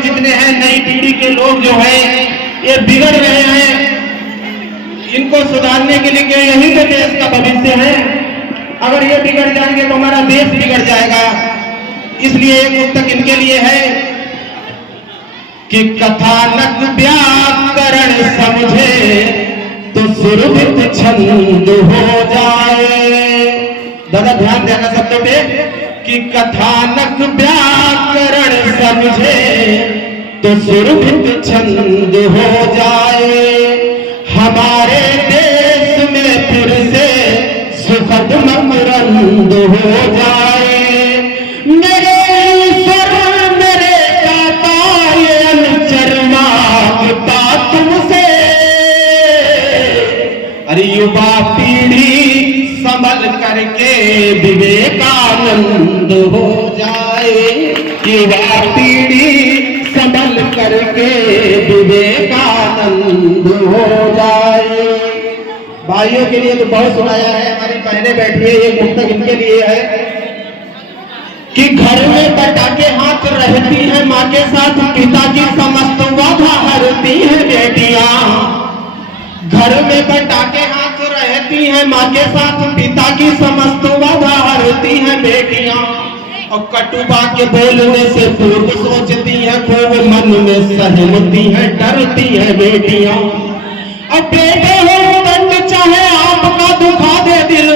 लोग जितने हैं, नई पीढ़ी के लोग जो है ये बिगड़ रहे हैं, इनको सुधारने के लिए यही तो देश का भविष्य है। अगर ये बिगड़ जाएंगे तो हमारा देश बिगड़ जाएगा। इसलिए एक मुक्तक इनके लिए है कि कथानक व्याकरण समझे तो सुरभित छंद हो जाए। दादा ध्यान देना शब्दों पे कि कथानक व्याकरण समझे तो सुरभित छंद हो जाए। हमारे देश में फिर से सुखद मकरंद हो जाए। मेरे ईश्वर मेरे दाता ये अनुचर मांगता तुमसे, अरे युवा पीढ़ी संभल करके विवेकानंद हो जाए। युवा पीढ़ी संभल करके विवेकानंद हो जाए। भाइयों के लिए तो बहुत सुनाया है, हमारी बहनें बैठी है, ये मुक्तक इनके लिए है कि घर में पटाखे हाथ रहती है माँ के साथ, पिता की समस्त वादा हरती है बेटियां। घर में पटाखे हाथ रहती है माँ के साथ, पिता की समस्त वादा हरती है बेटियां। और कटुबा के बोलने से पूर्व सोचती है, खूब मन में सहमती है, डरती है बेटियां। अब बेटे हो दंड चाहे आपका दुखा दे दिल,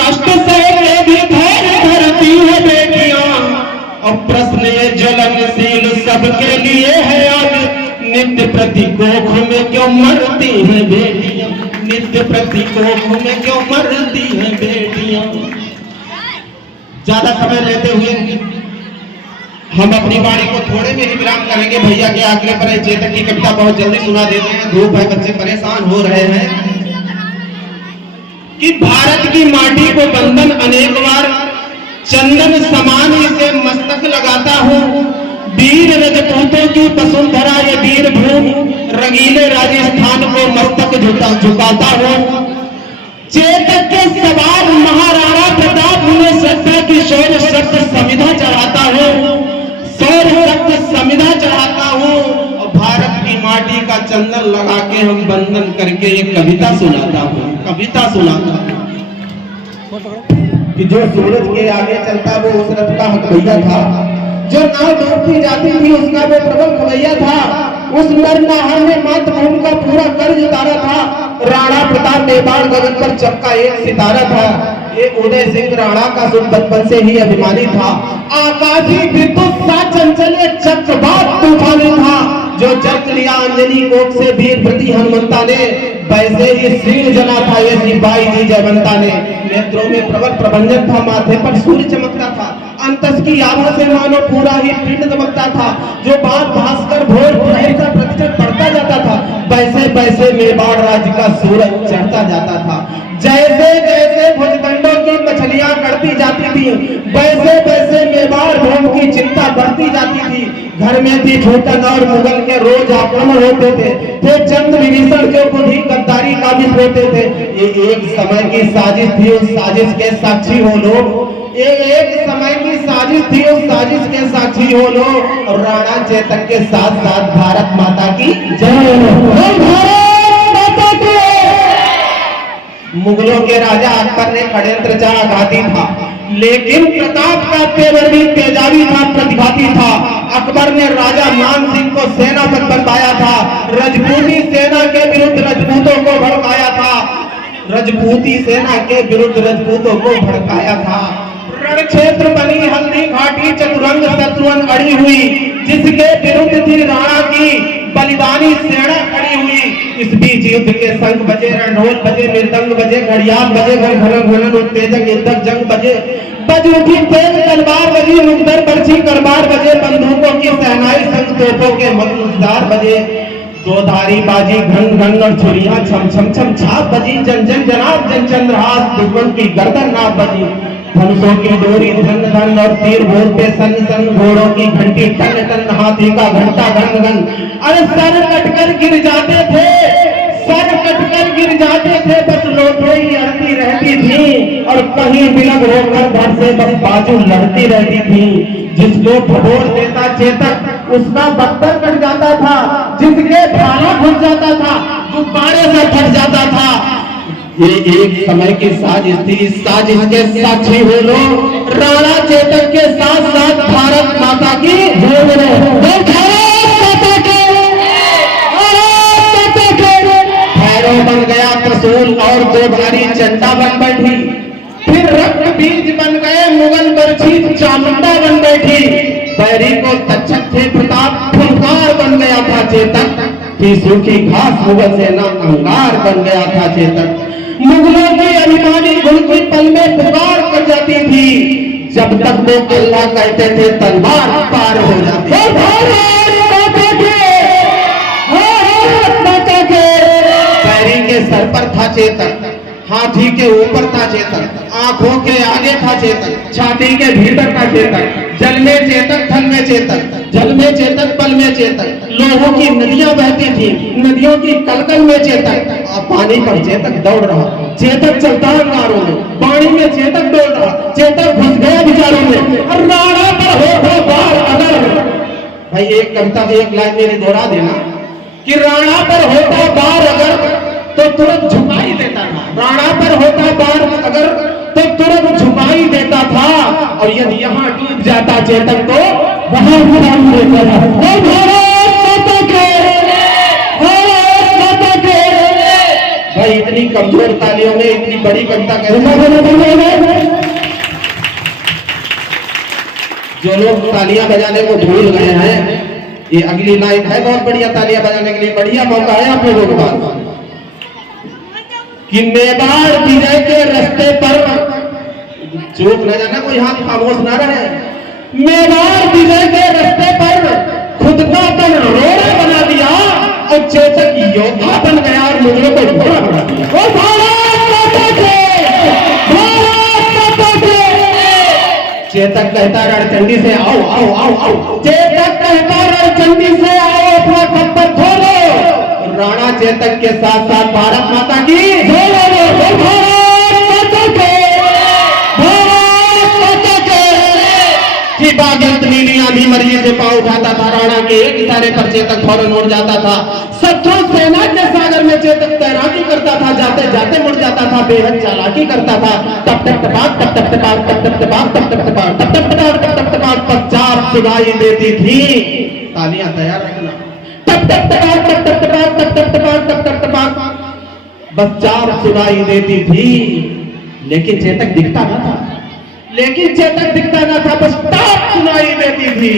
कष्ट से भी धैर्य धरती है बेटियां। और प्रश्न ये ज्वलनशील सबके लिए है आज, नित्य प्रति कोख में क्यों मरती है बेटियां। नित्य प्रति कोख में क्यों मरती है बेटियां। ज्यादा समय लेते हुए हम अपनी वाणी को थोड़े में ही विराम करेंगे। भैया के आग्रह पर चेतक की कविता बहुत जल्दी सुना देते हैं, धूप है, बच्चे परेशान हो रहे हैं। कि भारत की माटी को बंधन अनेक बार चंदन समान इसे मस्तक लगाता हूँ। वीर रजपूतों की वसुंधरा ये वीर भूमि, रंगीले राजस्थान को मस्तक झुकाता हूँ। चेतक के सवार महाराणा प्रताप में श्रद्धा की शौर्य शब्द समिधा चढ़ाता हूँ, शौर्य शब्द समिधा चढ़ाता हूँ। और भारत की माटी का चंदन लगा के हम बंधन करके एक कविता सुनाता हूँ, कविता सुनाता हूँ कि जो सूरज के आगे चलता वो उस रथ का हकभैया था, जो नाव डूबती जाती थी उसका वो प्रबल खवैया था। उस नर नाहर ने मातृभूमि का पूरा कर्ज उतारा था। राणा प्रताप मेवाड़ गगन पर चमका एक सितारा था। ये उदय सिंह राणा का सुन बचपन से ही अभिमानी था। आकाशी विद्युत सा चंचल एक चक्रवात तूफानी था। जो जन्म लिया अंजनी कोख से वीर प्रति हनुमंता ने, वैसे ही श्री जना था ये सिपाही जी जयवंता ने। नेत्रों में प्रबल प्रभंजन था, माथे पर सूर्य चमकता था। अंतस की आभा से मानो पूरा ही पिंड दमकता था। जो बात भास्कर भोर प्रहर का प्रतिशत बढ़ता जाता था, वैसे वैसे मेवाड़ राज्य का सूरज चढ़ता जाता था। जैसे जैसे भुजदंडों की मछलियां कड़ती जाती थी, वैसे वैसे मेवाड़ भूमि की चिंता बढ़ती जाती थी। घर में थी फूटन और मुगल के रोज आक्रमण होते थे चंद विभीषण जो बुद्धि गद्दारी का भी होते थे। ये एक समय की साजिश थी, उस साजिश के साक्षी हो लोग। ये एक समय की साजिश थी, उस साजिश के साक्षी हो लोग। और राणा चेतक के साथ साथ भारत माता की जय हो। मुगलों के राजा अकबर ने षड्यंत्र आघाती था, लेकिन प्रताप का तेवर भी तेजाबी था, प्रतिघाती था। अकबर ने राजा मान सिंह को सेनापति बनवाया था। रजपूती सेना के विरुद्ध रजपूतों को भड़काया था। रजपूती सेना के विरुद्ध रजपूतों को भड़काया था। रण क्षेत्र बनी हल्दी घाटी चतुरंग शत्रुअन अड़ी हुई, जिसके विरुद्ध थी राणा की बलिदानी सेना खड़ी हुई। इस बीच युद्ध के संग बजे, रणढोल बजे, मृदंग बजे, घड़ियाल बजे, घन उत्तेजक युद्धक जंग बजे। बज उठी तेज तलवार बजी, मुकदर बरछी करबार बजे। बंदूकों की सहनाई संग तोपों के मगनुदार बजे। दो धारी बाजी घन घन और छुरियां छम छम छम छाप बजी। जन जन जनाब जन चंद्रहास, दुश्मन की गर्दन नाप बजी। धनुषों की डोरी धन धन और तीर भोर पे सन सन। घोड़ों की घंटी टन टन, हाथी का घंटा घन घन। अरे सर कटकर गिर जाते थे, सर कटकर गिर जाते थे, बस लोटोई अड़ती रहती थी। और कहीं बिलग होकर धड़ से बस बाजू लड़ती रहती थी। जिसको भगोड़ देता चेतक उसका बख्तर कट जाता था, जिसके भाला घुस जाता था, गुब्बारे से फट जाता था। ये एक समय की साजिश थी। इस साजिश के साक्षी हो लो राणा चेतक के साथ साथ भारत माता की भैरव बन गया त्रिशूल और दो भारी चंडा बन बैठी। फिर रक्त बीज बन गए मुगल बर्छी चामुंडा बन बैठी। बैरी को तक्षक थे प्रताप फुलकार बन गया था चेतक की सूखी घास मुगल सेना अंगार बन गया था चेतक। मुगलों की अभिमानी गुण की पल में पुकार कर जाती थी। जब तक वो अल्लाह कहते थे तलवार पार हो जाती। बैरी के सर पर था चेतक, हाथी के ऊपर था चेतक, आंखों के आगे था चेतक, छाती के भीतर था चेतक। जल में चेतक, थल में चेतक, जल में चेतक, पल में चेतक। लोगों की नदियां बहती थी, नदियों की कलकल में चेतक। पानी पर चेतक दौड़ रहा, चेतक चलता अंगारों में, पानी में चेतक दौड़ रहा, चेतक घुस गया विचारों में। और राणा पर हो बार अगर, भाई एक कविता एक लाइन मेरी दोहरा देना कि राणा पर होता बार अगर तो तुरंत झुका ही देता था। राणा पर होता बार अगर तो तुरंत झुका ही देता था। और यदि यहाँ डूब जाता चेतक तो वहां देता था। भाई इतनी कमजोर तालियों में इतनी बड़ी कविता कैसे? जो लोग तालियां बजाने को भूल गए हैं, ये अगली लाइन है बहुत बढ़िया तालियां बजाने के लिए। बढ़िया मौका है आप लोगों के पास कि मेवाड़ विजय के रास्ते पर, चूक न जाना कोई हाथ खामोश ना रहे। मेवाड़ विजय के रास्ते पर खुद का तन रोड़ा बना दिया और चेतक योद्धा बन गया और मुगलों को घोड़ा बना दिया। ओ भारत माता के, भारत माता के। चेतक कहता रणचंडी से आओ आओ आओ आओ। चेतक कहता रणचंडी से आओ अपना खप्पर खोलो। राणा चेतक के साथ साथ भारत माता की आंधी मर्जी से पांव उठाता था। राणा के एक इशारे पर चेतक फौरन उड़ जाता था। शत्रु सेना के सागर में चेतक तैराकी करता था, जाते जाते मुड़ जाता था, बेहद चालाकी करता था। टप टप टपाक टप टप टपाक टप टप टपाक टप टप टपाक टप टप टपाक टप टप टपाक पचार सुनाई देती थी। तालियां तैयार रखना। टप टप टपाक टप टप टपाक टप टप टपाक टप टप टपाक बस चार सुनाई देती थी। लेकिन चेतक दिखता न था, लेकिन चेतक दिखता न था, बस टाप सुनाई देती थी।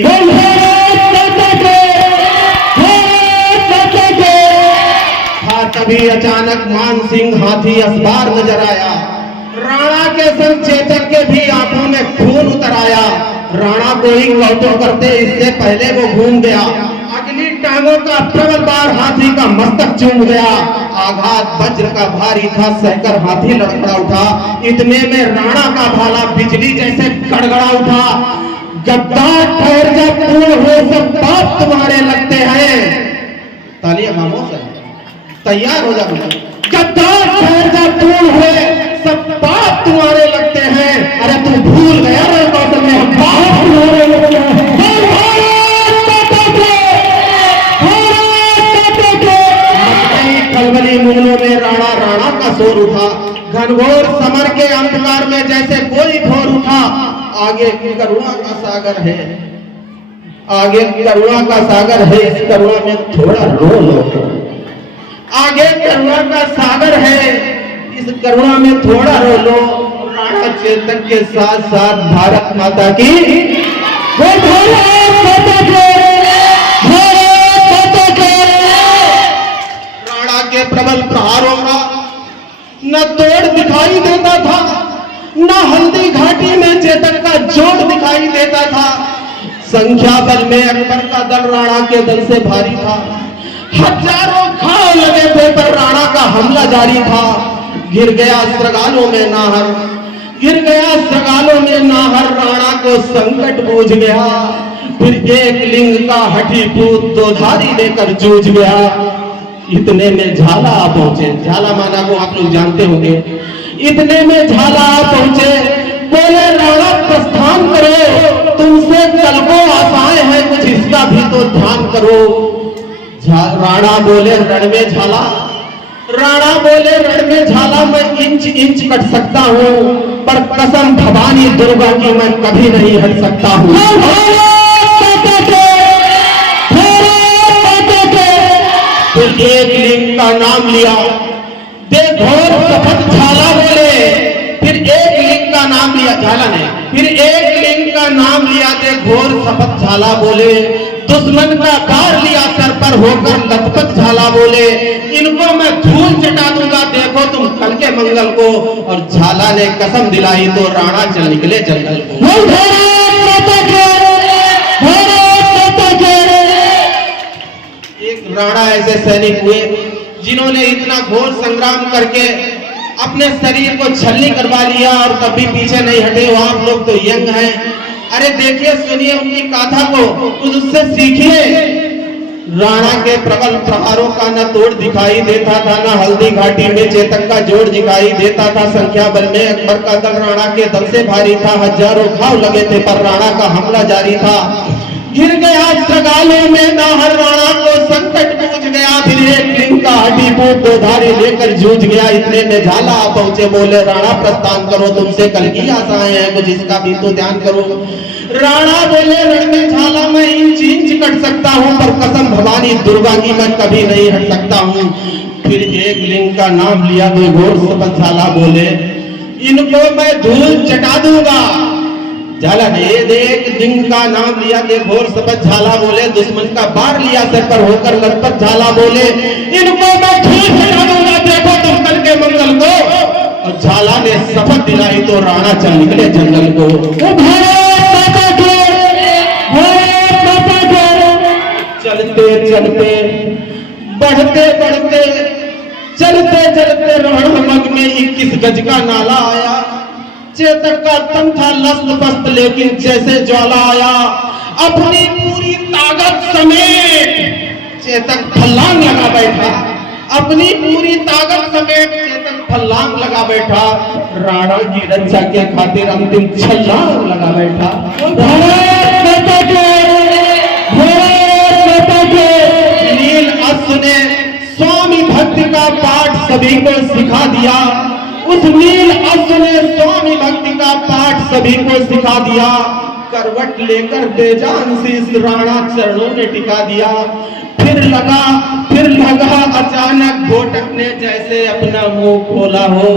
तभी अचानक मान सिंह हाथी असबार नजर आया। राणा के संग चेतक के भी आंखों में खून उतर आया। राणा को ही काउंटर करते इससे पहले वो घूम गया। अगली टांगों का प्रबल बार हाथी का मस्तक चूम गया। आघात वज्र का भारी था, सहकर हाथी लड़खड़ा उठा। इतने में राणा का भाला बिजली जैसे गड़गड़ा उठा। गद्दार ठहर जा, पूर्ण हो सब पाप तुम्हारे लगते हैं। तालियां खामोश है, तैयार हो जा। गद्दार ठहर जा, पूर्ण हो सब पाप तुम्हारे लगते हैं। अरे तू भूल गया रे कौशल में हम पाप तुम्हारे लगते हैं। खलबली मुगलों में राणा राणा का शोर उठा। घनघोर समर के अंधकार में जैसे कोई घोर उठा। आगे करुणा का सागर है, आगे करुणा का सागर है, इस करुणा में थोड़ा रो लो। आगे करुणा का सागर है, इस करुणा में थोड़ा रो लो। राणा चेतक के साथ साथ भारत माता की राणा के प्रबल प्रहारों का न तोड़ दिखाई देता था, न हल्दी घाटी में चेतक का जोड़ दिखाई देता था। संख्या बल में अकबर का दल राणा के दल से भारी था। हजारों घाव लगे थे पर राणा का हमला जारी था। गिर गया श्रृगालों में नाहर, गिर गया श्रृगालों में नाहर। राणा को संकट बूझ गया, फिर एक लिंग का हठी पूत दो धारी लेकर जूझ गया। इतने में झाला आ पहुंचे। झाला माना को आप लोग जानते होंगे। इतने में झाला आ पहुंचे, बोले राणा प्रस्थान करो, तुमसे कल को आशाएं हैं कुछ इसका भी तो ध्यान करो। राणा बोले रण में झाला, राणा बोले रण में झाला, मैं इंच इंच कट सकता हूँ, पर कसम भवानी दुर्गा की मैं कभी नहीं हट सकता हूँ। फिर एक लिंग का नाम लिया, दे घोर शपथ झाला बोले, फिर एक लिंग का नाम लिया, झाला नहीं, फिर एक लिंग का नाम लिया, दे घोर शपथ झाला बोले, दुश्मन का बार लिया सर पर होकर लथपथ झाला बोले, इनको मैं धूल चटा दूंगा देखो तुम कल के मंगल को। और झाला ने कसम दिलाई तो राणा चल निकले जंगल को। एक राणा ऐसे सैनिक हुए जिन्होंने इतना घोर संग्राम करके अपने शरीर को छलनी करवा लिया और कभी पीछे नहीं हटे। वो आप लोग तो यंग हैं, अरे देखिए सुनिए उनकी गाथा को, कुछ उससे सीखिए। राणा के प्रबल प्रहारों का न तोड़ दिखाई देता था, न हल्दी घाटी में चेतक का जोड़ दिखाई देता था। संख्या बल में अकबर का दल राणा के दल से भारी था, हजारों घाव लगे थे पर राणा का हमला जारी था। गिर गया सगाले में नाहर, राणा को संकट पूछ गया, फिर एक लिंग का हड्डी बूट दो धारी लेकर जूझ गया। इतने में झाला पहुंचे, बोले राणा प्रस्थान करो, तुमसे कल की आशाएं हैं, कुछ इसका भी तो ध्यान करो। राणा बोले रण में झाला, मैं इंच इंच कट सकता हूँ, पर कसम भवानी दुर्गा की मैं कभी नहीं हट सकता हूँ। फिर एक लिंग का नाम लिया, दो घोर शपथ झाला बोले, इनको मैं धूल चटा दूंगा। झाला ने एक लिंग का नाम लिया, दे घोर शपथ झाला बोले, दुश्मन का बार लिया सर पर होकर लथपथ झाला बोले, इनको मैं धूल चटा दूंगा देखो तुम कल के मंगल को। और झाला ने शपथ दिलाई तो राणा चल निकले जंगल को। चलते चलते बढ़ते बढ़ते चलते चलते रणमग में 21 गज का नाला आया। चेतक का तन था लस्त पस्त, लेकिन जैसे ज्वाला आया अपनी पूरी ताकत समेत चेतक फल्लांग लगा बैठा, अपनी पूरी ताकत समेत चेतक फल्लांग लगा बैठा। राणा की रक्षा के खातिर अंतिम छलांग लगा बैठा। नील अश्व ने स्वामी भक्ति का पाठ सभी को सिखा दिया। उस नील अश्व ने स्वामी भक्ति का पाठ सभी को सिखा दिया। करवट लेकर बेजान शीश राणा चरणों ने टिका दिया। फिर लगा अचानक घोटक ने जैसे अपना मुंह खोला हो।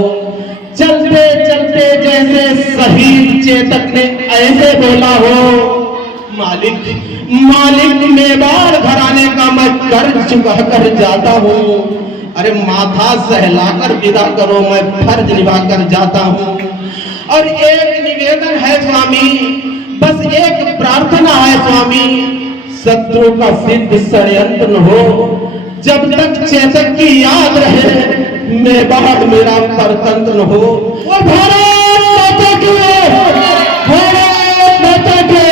चलते चलते जैसे शहीद चेतक ने ऐसे बोला हो, मालिक मेवाड़ घराने का मैं कर्ज चुका कर जाता हूँ। अरे माथा सहलाकर विदा करो, मैं फर्ज निभा कर जाता हूँ। और एक निवेदन है स्वामी, बस एक प्रार्थना है स्वामी, शत्रु का सिद्ध षड्यंत्र न हो, जब तक चेतक की याद रहे मेवाड़ मेरा परतंत्र न हो। वो भारत माता की, भारत माता की।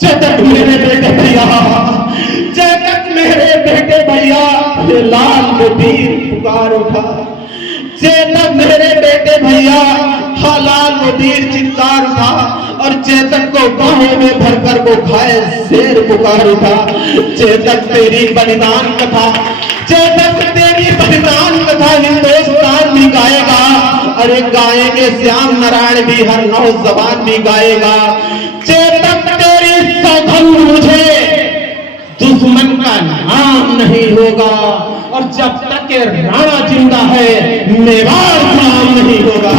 चेतक मेरे बेटे भैया, चेतक मेरे बेटे भैया, ये लाल मुदीर पुकार उठा। चेतक मेरे बेटे भैया, हाँ लाल मुदीर चित्कार उठा। और चेतक को बाहों में भरकर वो खाए शेर पुकार उठा। चेतक तेरी बलिदान कथा, चेतक तेरी बलिदान कथा हिंदुस्तान भी गाएगा। अरे गाएंगे श्याम नारायण भी, हर नौजवान भी गाएगा। चेतक तेरी सौगंध मुझे दुश्मन का नाम नहीं होगा, और जब तक के राणा जिंदा है मेवाड़ नाम नहीं होगा।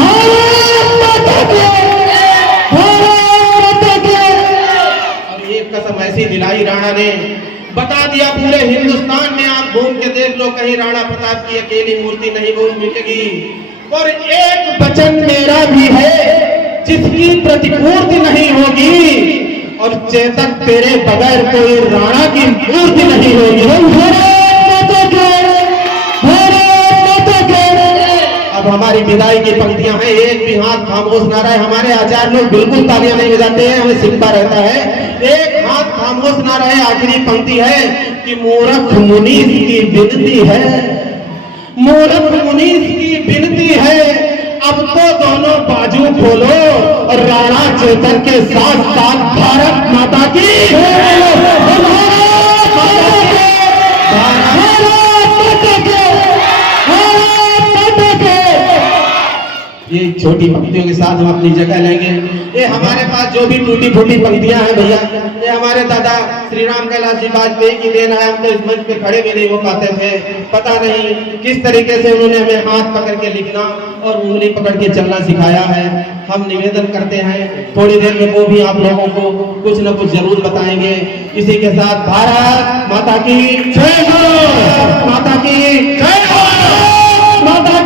और एक कसम ऐसी दिलाई राणा ने, बता दिया पूरे हिंदुस्तान में आप घूम के देख लो, कहीं राणा प्रताप की अकेली मूर्ति नहीं वो मिलेगी। और एक वचन मेरा भी है जिसकी प्रतिपूर्ति नहीं होगी, और चेतक तेरे बगैर कोई राणा की मूर्ति नहीं होगी। अब हमारी विदाई की पंक्तियां हैं, एक भी हाथ खामोश ना रहे। हमारे आचार्य लोग बिल्कुल तालियां नहीं बजाते हैं, हमें सिक्का रहता है। एक हाथ खामोश ना रहे। आखिरी पंक्ति है कि मूर्ख मुनीस की विनती है, मूर्ख मुनीस की विनती है, अब तो दोनों बाजू खोलो और राणा चेतन के साथ साथ भारत माता की ये छोटी पंक्तियों के साथ हम अपनी जगह लेंगे। ये हमारे पास जो भी टूटी फूटी पंक्तियां हैं भैया, ये हमारे दादा श्री राम कैलाश जी वाजपेयी की देन है। हम तो इस मंच पे खड़े भी नहीं हो पाते थे, पता नहीं किस तरीके से उन्होंने हमें हाथ पकड़ के लिखना और उंगली पकड़ के चलना सिखाया है। हम निवेदन करते हैं थोड़ी देर में वो भी आप लोगों को कुछ न कुछ जरूर बताएंगे। इसी के साथ भारत माता की जय हो, माता की जय हो, माता